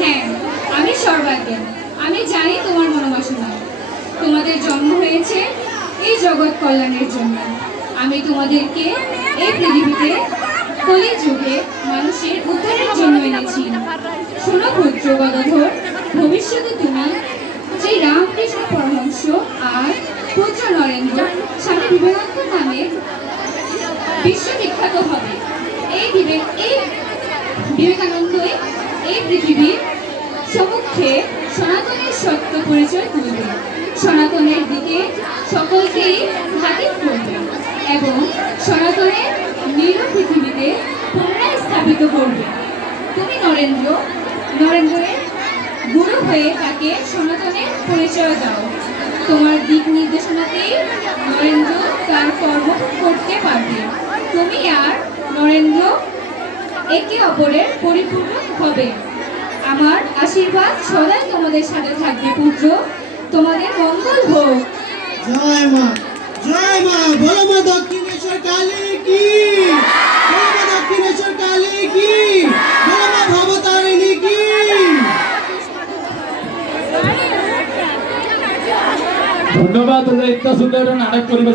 হ্যাঁ, আমি সর্বাজ্ঞা। আমি জানি তোমার মনোবাসনা। তোমাদের জন্ম হয়েছে এই জগৎ কল্যাণের জন্য। আমি তোমাদেরকে এই পৃথিবীতে কলিযুগে মানুষের উদ্ধারের জন্য এনেছি। শোনো পুত্র গদাধর, ভবিষ্যতে তুমি যে রামকৃষ্ণ পরমহংস আর পুত্র নরেন্দ্র স্বামী বিবেকানন্দ নামে বিশ্ববিখ্যাত হবে। এই বিবেকানন্দই এই পৃথিবীর সম্মুখে সনাতনের সত্য পরিচয় তুলবে, সনাতনের দিকে সকলকেই ঘাতিক করবে এবং সনাতনের নিরু পৃথিবীতে পুনরায় স্থাপিত করবে। তুমি নরেন্দ্রের গুরু হয়ে তাকে সনাতনের পরিচয় দাও। তোমার দিক নির্দেশনাতেই নরেন্দ্র তার কর্ম করতে পারবে। তুমি আর নরেন্দ্র একে অপরের পরিপূরক হবে। আমার আশীর্বাদ সদাই তোমাদের সাথে থাকবে পুত্র। তোমাদের মঙ্গল হোক। জয় মা, জয় মা। বলো মা দক্ষিণেশ্বর কালী কি, বলো মা দক্ষিণেশ্বর কালী কি, বলো মা ভবতারিণী কি। ধন্যবাদ, ইত্যা সুন্দর নাটক পরিবেশন।